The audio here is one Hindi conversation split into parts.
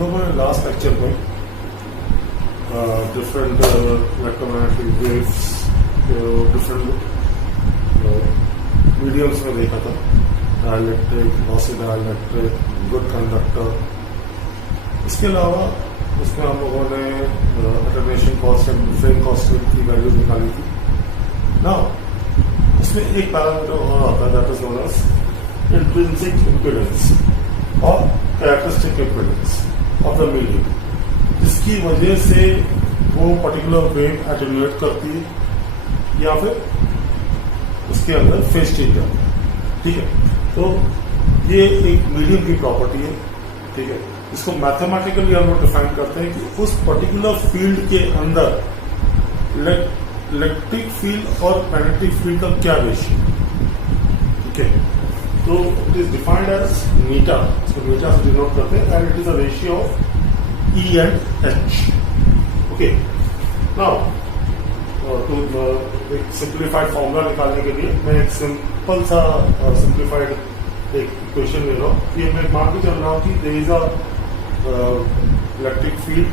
लोगों ने लास्ट लेक्चर में different electromagnetic waves different mediums में देखा था, dielectric, lossy dielectric, good conductor. इसके अलावा उसमें हम लोगों ने अटेन्यूएशन कांस्टेंट, डिफरेंट कांस्टेंट की वैल्यू निकाली थी ना। उसमें एक पैरामीटर और आता है that is known as intrinsic impedance और characteristic impedance of the medium, जिसकी वजह से वो पर्टिकुलर वेव एटेन्यूएट करती है या फिर उसके अंदर फेज चेंज आता है। ठीक है, तो ये एक मीडियम की प्रॉपर्टी है। ठीक है, इसको मैथमेटिकली हम लोग डिफाइन करते हैं कि उस पर्टिकुलर फील्ड के अंदर इलेक्ट्रिक फील्ड और मैग्नेटिक फील्ड का क्या रेशियो। ठीक है, तो it is defined as eta, इसको मीटा से डिनोट करते हैं, and it is a ratio of E and H. Okay, now to एक सिंप्लीफाइड फॉर्मूला निकालने के लिए मैं एक सिंपल सा सिंप्लीफाइड एक इक्वेशन ले रहा हूँ। ये मैं मान के चल रहा हूँ कि there is a electric field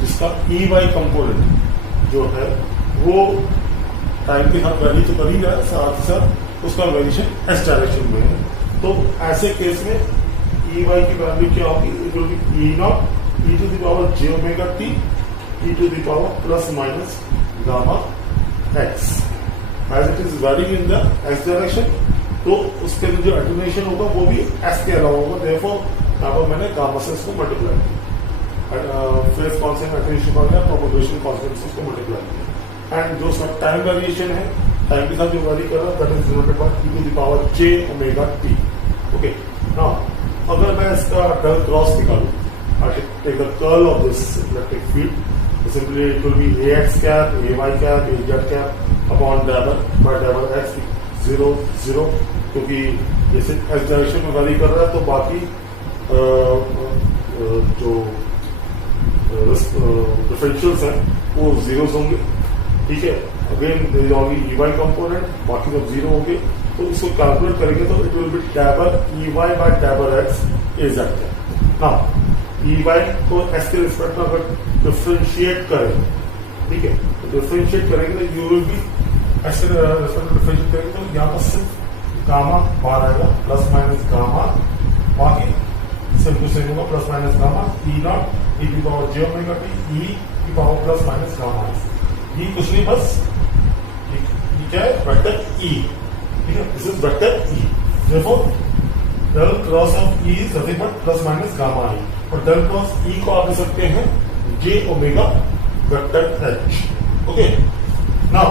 जिसका ई वाई कंपोनेंट जो है वो टाइम के साथ वैल्यू तो कर ही रहा है, साथ ही साथ उसका वेरिएशन एस डायरेक्शन में है। तो ऐसे केस में ई वाई की वैल्यू क्या होगी, it will be E not E to the power J omega T E to the power plus minus gamma X as it is varying in the S direction. तो उसके लिए जो एटेन्यूएशन होगा वो भी एस के अलावा होगा, देयरफॉर यहाँ पर मैंने गामा से इसको मल्टीप्लाई किया, फेज कांस्टेंट एटेन्यूएशन का गया, प्रोपगेशन कांस्टेंट से इसको मल्टीप्लाई किया, एंड जो उसका टाइम वेरिएशन है, टाइम के साथ जो वेरी कर रहा है, that is denoted by E to the power J omega T. Okay, now अगर मैं इसका डेल क्रॉस निकालूं, I take the curl of this electric field, simply it will be A X cap, A Y cap, A Z cap upon del by del X 0 0, क्योंकि जैसे एस डायरेक्शन में वेरी कर रहा है तो बाकी जो डिफरेंशियल्स हैं वो जीरोस होंगे। ठीक है, again there is only E Y component, बाकी सब जीरो होंगे। तो इसको कैलकुलेट करेंगे तो it will be del E Y by del X A Z cap. Now E Y को एस के रिस्पेक्ट में अगर डिफरेंशिएट करें, ठीक है, तो डिफरेंशिएट करेंगे तो यू विल बी ऐसे डिफरेंशिएट करेंगे तो यहाँ पर सिर्फ गामा बाहर आएगा, प्लस माइनस गामा, बाकी सेम टू सेम होगा, plus minus gamma E not E की power J omega T E की पावर प्लस माइनस गामा। ये कुछ नहीं, बस ये क्या है, वेक्टर ई। ठीक है, this is vector E, therefore del cross of E is nothing but plus minus gamma E, और डेल क्रॉस ई को आप दे सकते हैं J omega vector H. Okay, now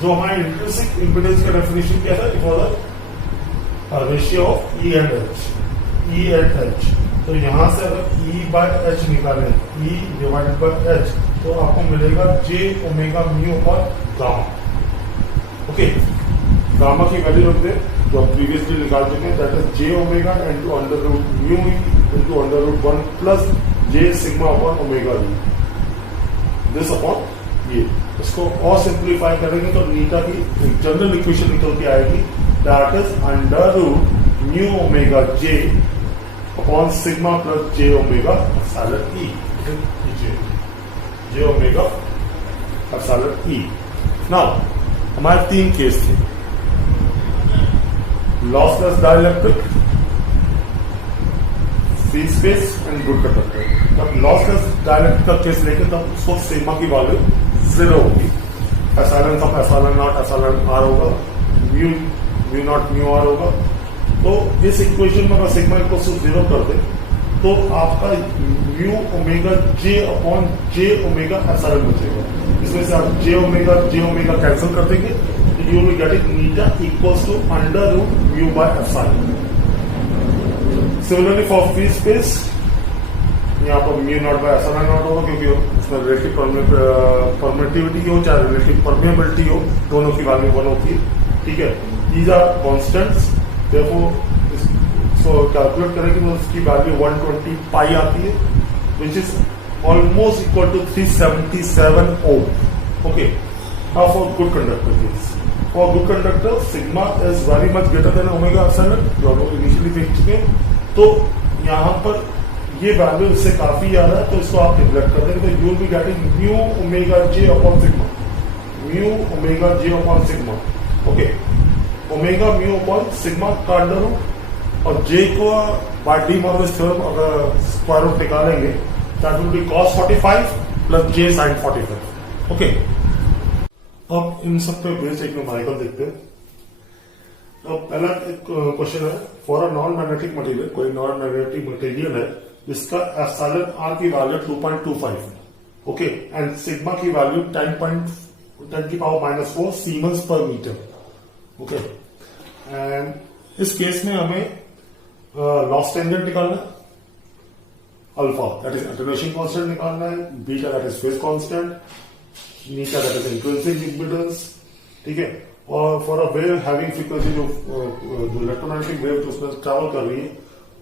जो हमारे इंट्रिंसिक इम्पीडेंस का डेफिनेशन क्या था, it was a ratio of E and H, E and H. तो यहां से अगर ई बाय एच निकालें, ई डिवाइडेड बाय एच, तो आपको मिलेगा जे ओमेगा म्यू और गामा। ओके, गामा की वैल्यू रखते हैं जो हम प्रीवियसली निकाल चुके हैं, that is J omega into under root mu into under root 1 plus J sigma upon omega V, this upon ये। इसको और सिंप्लीफाई करेंगे तो नीटा की जनरल इक्वेशन निकल के आएगी, that is under root mu omega J upon sigma plus J omega epsilon E, J omega epsilon E. Now हमारे 3 केस थे, lossless dielectric, free space and good conductor. तब लॉसलेस डाइलेक्ट्रिक का केस लेके तब उसको सिग्मा की वैल्यू 0 होगी, एप्सिलॉन सब एप्सिलॉन नॉट एप्सिलॉन आर होगा, mu mu naught mu R होगा। तो इस इक्वेशन में अगर सिग्मा इक्वल टू 0 कर दे तो आपका म्यू ओमेगा जे अपॉन जे ओमेगा एप्सिलॉन बचेगा। इसमें से आप जे ओमेगा कैंसिल कर देंगे तो you will get it eta equals to under root mu by epsilon. Similarly for free space, यहाँ पर mu not by epsilon not होगा, क्योंकि उसमें रिलेटिव परमिटिविटी हो चाहे रिलेटिव परमिएबिलिटी हो, दोनों की वैल्यू 1 होती है। ठीक है, दीज आर कॉन्स्टेंट्स, देखो इसको कैलकुलेट करेंगे तो उसकी वैल्यू 120 पाई आती है, which is almost equal to 377 ohm. Okay, now for good conductor case, for good conductor sigma is very much greater than omega epsilon, जो हम लोग इनिशियली देख चुके हैं। तो यहाँ पर ये वैल्यू इससे काफी आ रहा है, तो इसको आप निगलेक्ट कर देंगे, तो you will be getting mu omega J upon sigma, mu omega J upon sigma. Okay, omega mu upon sigma का अंडर रूट और जे को बाय डी मॉर्गन्स थ्योरम अगर स्क्वायर रूट निकालेंगे that will be cos 45 plus J sin 45। Okay, अब इन सब पे बेस्ड एक न्यूमेरिकल देखते हैं। अब पहला क्वेश्चन है, for a non magnetic material, कोई नॉन मैग्नेटिक मटेरियल है जिसका एप्सिलॉन आर की वैल्यू 2.25 है। ओके, एंड सिग्मा की वैल्यू 10⁻⁻⁴ सीमेंस पर मीटर। ओके, एंड इस केस में हमें लॉस टेंजेंट निकालना है, alpha that is attenuation constant निकालना है, beta that is phase constant, Neeta that is intrinsic impedance. ठीक है, और for a wave having frequency जो इलेक्ट्रोमैग्नेटिक वेव जो उसमें ट्रैवल कर रही है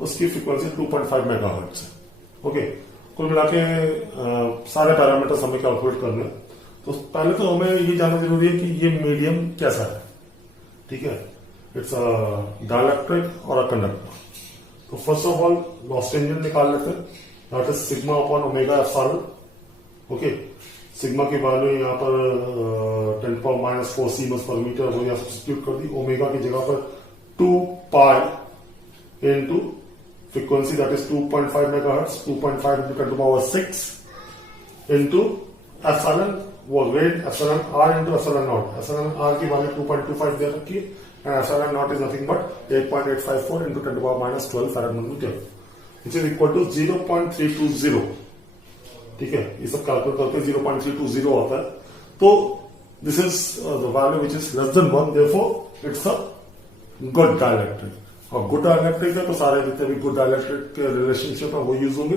उसकी फ्रीक्वेंसी 2.5 मेगाहर्ट्ज है। ओके, कुल मिला के सारे पैरामीटर्स हमें कैलकुलेट करने हैं। तो पहले तो हमें ये जानना जरूरी है कि ये मीडियम कैसा है। ठीक है, इट्स अ डाइलेक्ट्रिक और अ कंडक्टर। तो first of all loss tangent निकाल लेते हैं, that is sigma upon omega epsilon. Okay, sigma की वैल्यू यहाँ पर 10⁻⁻⁴ सीमेंस पर मीटर हो, यहाँ सब्स्टिट्यूट कर दी, ओमेगा की जगह पर 2 pi into frequency that is 2.5 megahertz, 2.5 into 10⁻⁶ into epsilon, वो wait epsilon r into epsilon naught. Epsilon r की वैल्यू 2.25 दे रखी है and epsilon naught is nothing but 8.854 into 10⁻⁻12 farad per metre, which is equal to 0.320। ठीक है, ये सब कैलकुलेट करके 0.320 आता है। तो this is the value which is less than 1, therefore it's a good dielectric. और गुड डाइलेक्ट्रिक है तो सारे जितने भी गुड डाइलेक्ट्रिक के रिलेशनशिप है वो यूज होंगे।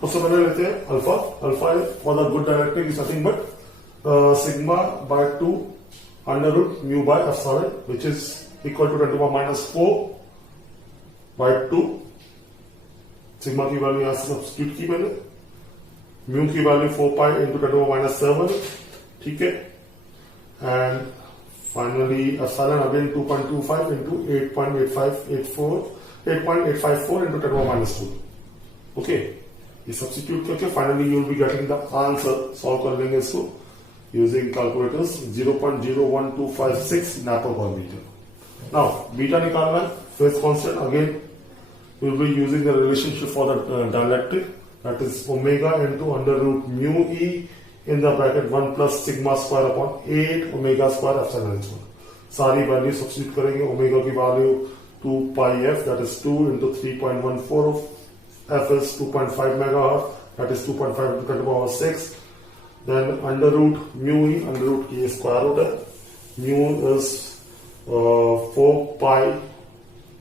सबसे पहले लेते हैं alpha. Alpha for the good dielectric is nothing but sigma by 2 under root mu by epsilon, which is equal to 10⁻⁴ by 2। सिग्मा की वैल्यू यहां से सब्स्टिट्यूट की मैंने, म्यू की वैल्यू 4 पाई इंटू 10⁻⁷। ठीक है, and finally epsilon again 2.25 into 8.854 into 10⁻²। Okay, ये सब्स्टिट्यूट करके finally you will be getting the answer. Solve कर लेंगे इसको यूजिंग कैलकुलेटर्स, 0.01256 नैपो पर मीटर। नाउ बीटा निकालना है, phase constant, again we will be using the relationship for the dielectric, that is omega into under root mu e in the bracket 1 plus sigma square upon 8 omega square epsilon square। सारी वैल्यू सब्स्टिट्यूट करेंगे। ओमेगा की value 2 pi f that is 2 into 3.14 of f is 2.5 megahertz, that is 2.5 into 10⁻⁶। then under root mu e, under root की स्क्वायर रूट है, mu is 4 pi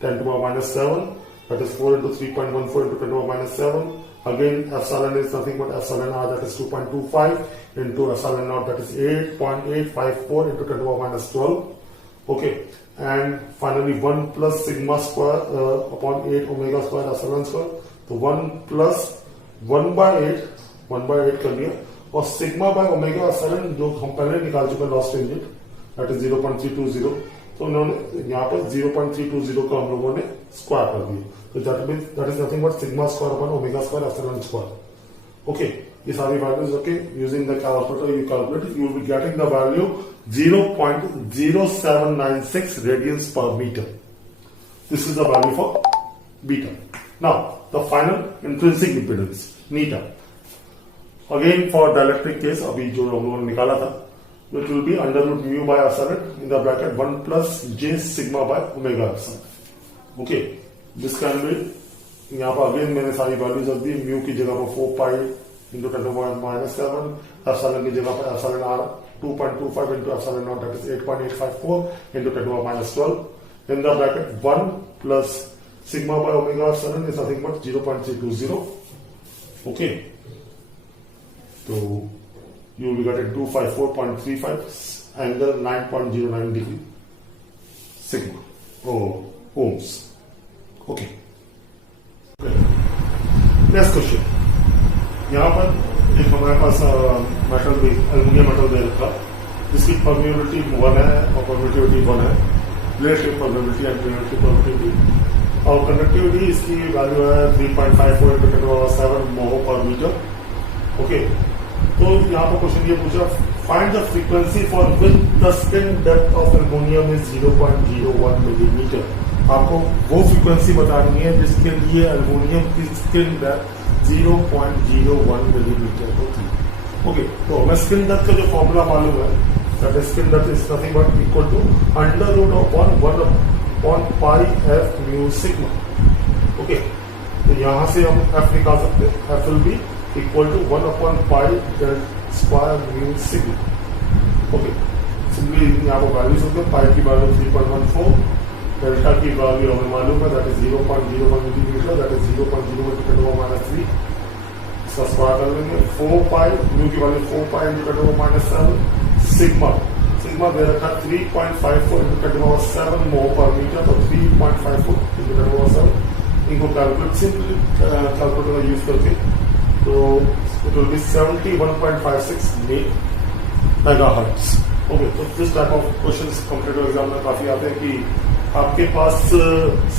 10⁻⁷, that is 4 into 3.14 into 10⁻⁷। Again, epsilon is nothing but epsilon r, that is 2.25 into epsilon naught, that is 8.854 into 10⁻⁻12. Okay, and finally 1 plus sigma square upon 8 omega square epsilon square. तो 1 plus 1 by 8 कर लिया, और सिग्मा बाय ओमेगा epsilon जो हम पहले निकाल चुके लॉस टेंजेंट, that is 0.320। तो उन्होंने यहाँ पर 0.320 का हम लोगों ने स्क्वायर कर दिया, तो that is nothing but sigma square upon omega square epsilon square. Okay, ये सारी वैल्यूज रखे, using the calculator you calculate, you will be getting the value 0.0796 radians per metre. This is the value for beta. Now the final intrinsic impedance eta, again for dielectric case, अभी जो हम लोगों ने निकाला था, which will be under root mu by epsilon in the bracket 1 plus j sigma by omega epsilon. Okay, this can be, यहाँ पर अगेन मैंने सारी वैल्यूज रख दी, म्यू की जगह पर 4 पाई इंटू 10⁻⁷, एप्सिलॉन की जगह पर epsilon R 2.25 into epsilon naught, that is 8.854 into 10⁻⁻12 in the bracket 1 plus sigma by omega epsilon is nothing but 0.320. Okay, तो you will get a 254.35 angle 9.09 degree sigma or ohms. Okay. Next question. यहाँ पर एक हमारे पास मेटल भी, एल्युमिनियम मेटल दे रखा, जिसकी परमेबिलिटी 1 है और परमिटिविटी 1 है, relative permeability and relative permittivity. और कंडक्टिविटी इसकी वैल्यू है 3.54 into 10⁻⁷ मोह पर मीटर। ओके, तो यहाँ पर क्वेश्चन ये पूछा, find the frequency for which the spin depth of aluminium is 0.01 millimetre. आपको वो फ्रीक्वेंसी बतानी है जिसके लिए एल्युमिनियम की स्पिन डेप्थ 0.01 मिलीमीटर होती है। ओके, तो हमें स्पिन डेप्थ का जो फॉर्मूला मालूम है, that is spin depth is nothing but equal to √1/πf mu sigma. Okay, तो यहां से हम f निकाल सकते हैं, f will be equal to 1/π² mu sigma. Okay, simply यहाँ पर वैल्यूज होते हैं, पाई की वैल्यू 3.14, डेल्टा की वैल्यू हमें मालूम है, that is 0.01 millimetre, that is 0.01 × 10⁻³ इसका स्क्वायर कर लेंगे। 4π म्यू की वैल्यू 4π × 10⁻⁷ सिग्मा दे रखा 3.54 × 10⁻⁷ मोह पर मीटर, तो 3.54 × 10⁻⁷ इनको कैलकुलेट सिंपली कैलकुलेटर यूज करके, तो it will be 71.56 megahertz. Okay, तो this type of questions competitive exam में काफी आते हैं कि आपके पास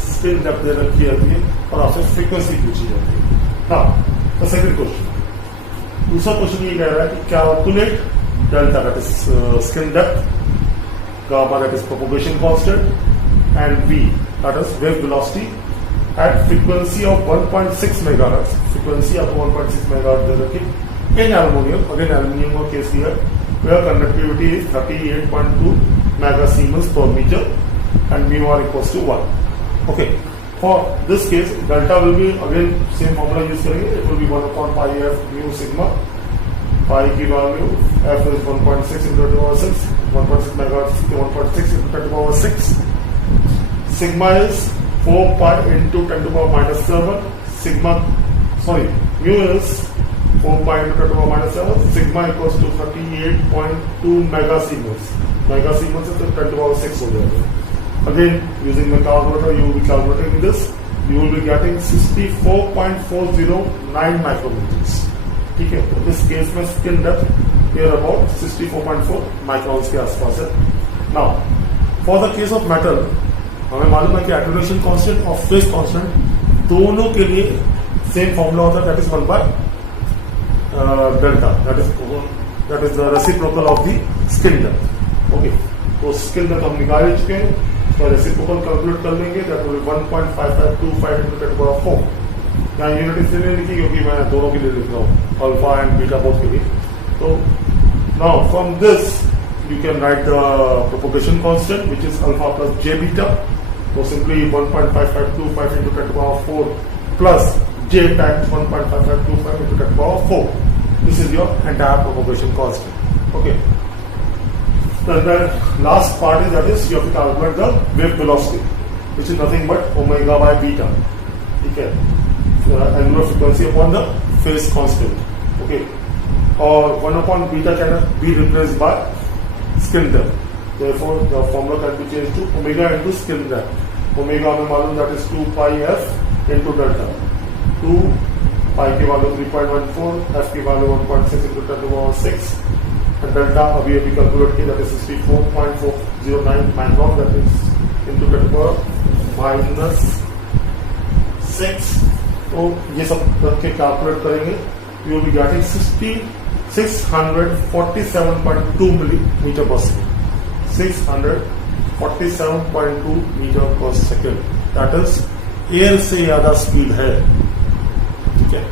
स्पिन डेप्थ दे रखी जाती है और आपसे फ्रीक्वेंसी पूछी जाती है। हाँ, तो सेकंड क्वेश्चन, दूसरा क्वेश्चन ये कह रहा है कि calculate delta, that is skin depth, gamma, that is propagation constant, and v, that is wave velocity at frequency of 1.6 megahertz. Frequency of 1.6 megahertz दे रखी in aluminium, again aluminium का case here, where conductivity is 38.2 megasiemens per meter and mu r equals to 1. Okay, for this case delta will be again same formula use करेंगे, it will be 1/πf mu sigma, pi की value f is 1.6 into 10⁻⁶, 1.6 megahertz 1.6 into 10⁻⁶. Sigma is 4π into 10⁻⁷. Mu is 4π into 10⁻⁷. Sigma equals to 38.2 megasiemens. Megasiemens is 10⁻⁶ हो जाएगा. Again, using the calculator, you will be calculating this. You will be getting 64.409 micrometers. ठीक है, तो इस केस में spin depth here about 64.4 microns के आसपास है। Now for the case of metal हमें मालूम है कि एटेन्यूएशन कांस्टेंट और फेज कांस्टेंट दोनों के लिए सेम फॉर्मूला होता है, दैट इज 1/डेल्टा, that is the reciprocal of the spin depth. Okay, तो स्पिन डेप्थ हम निकाल चुके हैं, तो रेसिप्रोकल कैलकुलेट कर लेंगे, दैट विल बी 1.5525 into 10⁻⁴। यहाँ यूनिट इसलिए नहीं लिखी क्योंकि मैं दोनों के लिए लिख रहा हूँ, अल्फा एंड बीटा बोथ के लिए। तो now from this you can write the propagation constant which is alpha plus j beta, तो simply 1.5525 into 10⁻⁴ plus j times 1.5525 into 10⁻⁴. This is your entire propagation constant. Okay, the last part is that is you have to calculate the wave velocity which is nothing but omega by beta. ठीक है, angular frequency upon the phase constant. Okay, or 1/beta can be replaced by spin depth. Therefore, the formula can be changed to omega into spin depth. Omega हमें मालूम that is 2πf into delta. 2 pi की वैल्यू 3.14, f की वैल्यू 1.6 into 10⁻⁶, and delta अभी कैलकुलेट की, that is 64.409 micron, that is into 10⁻⁶. तो ये सब करके कैलकुलेट करेंगे, you will be getting 647.2 millimetre पर सेकेंड, 647.2 मीटर पर सेकेंड, दैट इज एयर से ज्यादा स्पीड है। ठीक है,